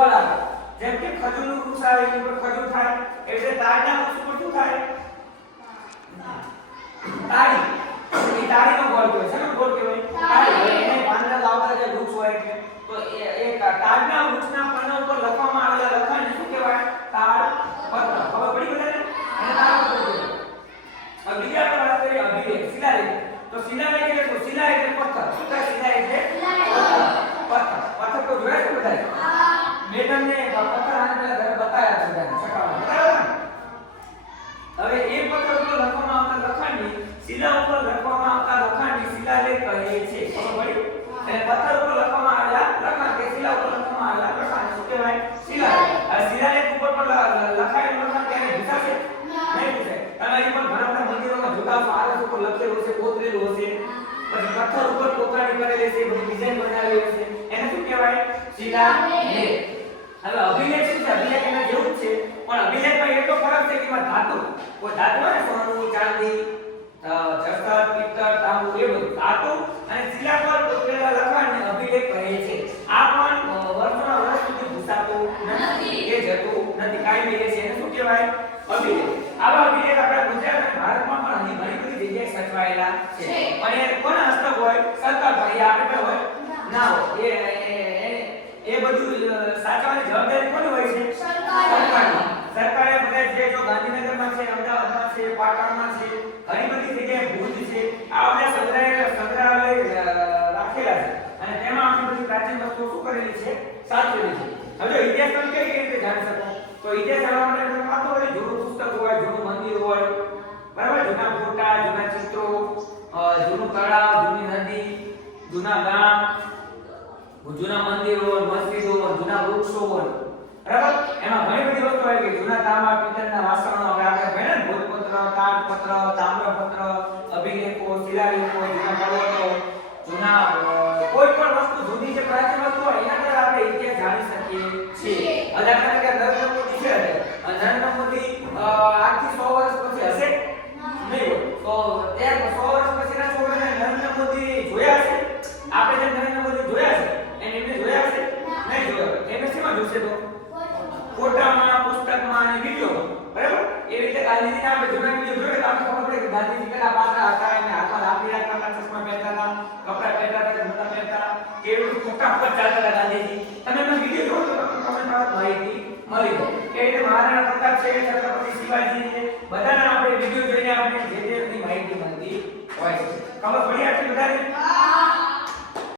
ગોળ આવે જેમ કે ખજૂરનું વૃક્ષ આવે એની ઉપર ખજૂર થાય એટલે તાડના વૃક્ષ ઉપર શું થાય તાડી એ તાડીનો ગોળ કહેવાય છે ને ગોળ કહેવાય તાડી એને પાંદડા લાવતા જે વૃક્ષ હોય એટલે તો એ તાડના વૃક્ષના પાના ઉપર લખવામાં આવેલા લખાણને શું કહેવાય તાડપત્ર ખબર પડી બધાને એને તાડપત્ર કહેવાય હવે બીજા આપણે વાત કરીએ અભિલેખ શિલાલેખ તો શિલાલેખ એટલે શું શિલા એટલે પથ્થર શું થાય શિલા એટલે પથ્થર તો જોયા છે બધાએ મેડમને પથ્થર આને પેલા ઘરે બતાવ્યા છે બધાને છકાવા બરાબર હવે એ પથ્થર ઉપર લખવામાં આવતા લખાણની શિલા ઉપર લખવામાં આવતા લખાણની શિલાલેખ કહે છે ખબર પડી એટલે પથ્થર ઉપર લખવામાં આવેલા લખાણ કે શિલા ઉપર લખવામાં આવેલા લખાણ શું કહેવાય શિલાલેખ આ શિલાલેખ ઉપર પણ લખાયેલું લખાણ ક્યારે ભૂસાશે નહીં ભૂસાય અને અહીં પણ ઘણા બધા મંદિરોમાં જોતા આરસ ઉપર લખેલું હશે કોતરેલું હશે પછી પથ્થર ઉપર કોતરણી કરેલી છે બધી ડિઝાઇન બનાવેલી હશે એને શું કહેવાય શિલાલેખ હવે અભિલેખ શું છે અભિલેખ એના જેવું જ છે પણ અભિલેખમાં એટલો ફરક છે કે એમાં ધાતુ કોઈ ધાતુ હોય ને સોનું ચાંદી જસ્તર પિત્તળ તાંબુ એ બધું ધાતુ અને શિલા પર કોતરેલા લખાણને અભિલેખ કહે છે આ પણ વર્ષોના વર્ષ સુધી ભૂસાતું નથી એ જતું નથી કાયમી રહે છે એને શું કહેવાય અભિલેખ આવા અભિલેખ આપણા ગુજરાત અને ભારતમાં પણ ઘણી બધી જગ્યાએ સચવાયેલા છે અને કોના હસ્તક હોય સરકાર ભાઈ આપણે હોય ના હોય એ બધું સાચવવાની જવાબદારી કોની હોય છે સરકારની સરકારે બધા જે જો ગાંધીનગરમાં છે અમદાવાદમાં છે પાટણમાં છે ઘણી બધી જગ્યાએ ભુજ છે આ બધા સંગ્રહાલય રાખેલા છે અને તેમાં આપણી બધી પ્રાચીન વસ્તુઓ શું કરેલી છે સાચવેલી છે હવે ઇતિહાસ તમે કઈ રીતે જાણી શકો તો ઇતિહાસ જાણવા માટે તમે વાતો હોય જૂનું પુસ્તક હોય જૂનું મંદિર હોય બરાબર જૂના ફોટા જૂના ચિત્રો જૂનું તળાવ જૂની નદી જૂના ગામ જૂના મંદિરો મસ્જિદો જૂના વૃક્ષો બરાબર એમાં ઘણી બધી વસ્તુઓ આવી ગઈ જૂના તાંબા પિત્તળના વાસણો હવે આપણે ભણ્યા ને ભોજપત્ર તાડપત્ર તામ્રપત્ર અભિલેખો શિલાલેખો જૂના પર્વતો જૂના કોઈ પણ વસ્તુ જૂની જે પ્રાચીન વસ્તુ હોય એના દ્વારા આપણે ઇતિહાસ જાણી શકીએ છીએ ઉદાહરણ તરીકે નરેન્દ્ર મોદી છે નરેન્દ્ર મોદી આજથી 100 વર્ષ પછી હશે નહીં તો ત્યાં 100 વર્ષ પછીના છોકરાને નરેન્દ્ર મોદી જોયા છે આપણે જે નરેન્દ્ર મોદી જોયા છે એમને જોયા છે નહીં જોયા એને શેમાં જોશે તો ફોટામાં પુસ્તકમાં અને વિડિયોમાં બરાબર એ રીતે ગાંધીજીને આપણે જૂના વિડિયો જોઈએ તો આપણે ખબર પડે કે ગાંધીજી કેવા પાતળા હતા અને હાથમાં લાકડી રાખતા ચશ્મા પહેરતા હતા કપડા પહેરતા હતા જૂતા પહેરતા કેવું ફટાફટ ચાલતા હતા ગાંધીજી તમે એનો વિડિયો જોવો તો તમને માહિતી મળી જાય કે રીતે મહારાણા પ્રતાપ છે છત્રપતિ શિવાજી છે બધાના આપણે વિડિયો જોઈને આપણે જે માહિતી મળતી હોય છે ખબર પડી